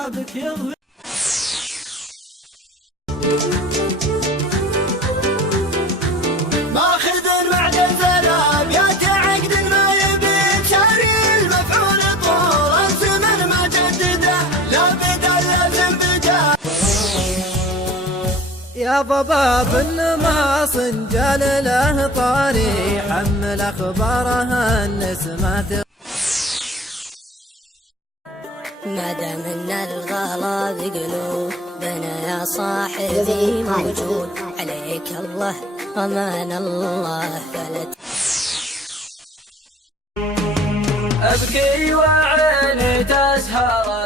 أصحابك يغفر. ماخذ معدن ابيات عقد ما يبي شاري المفعول طول الزمن ما جدده لا بدا لازم بدا. يا ضباب النماص جال له طاري حمل اخبارها النسمات. ما دام ان الغلا بقلوبنا يا صاحبي موجود عليك الله امان الله فلت. ابكي وعيني تسهر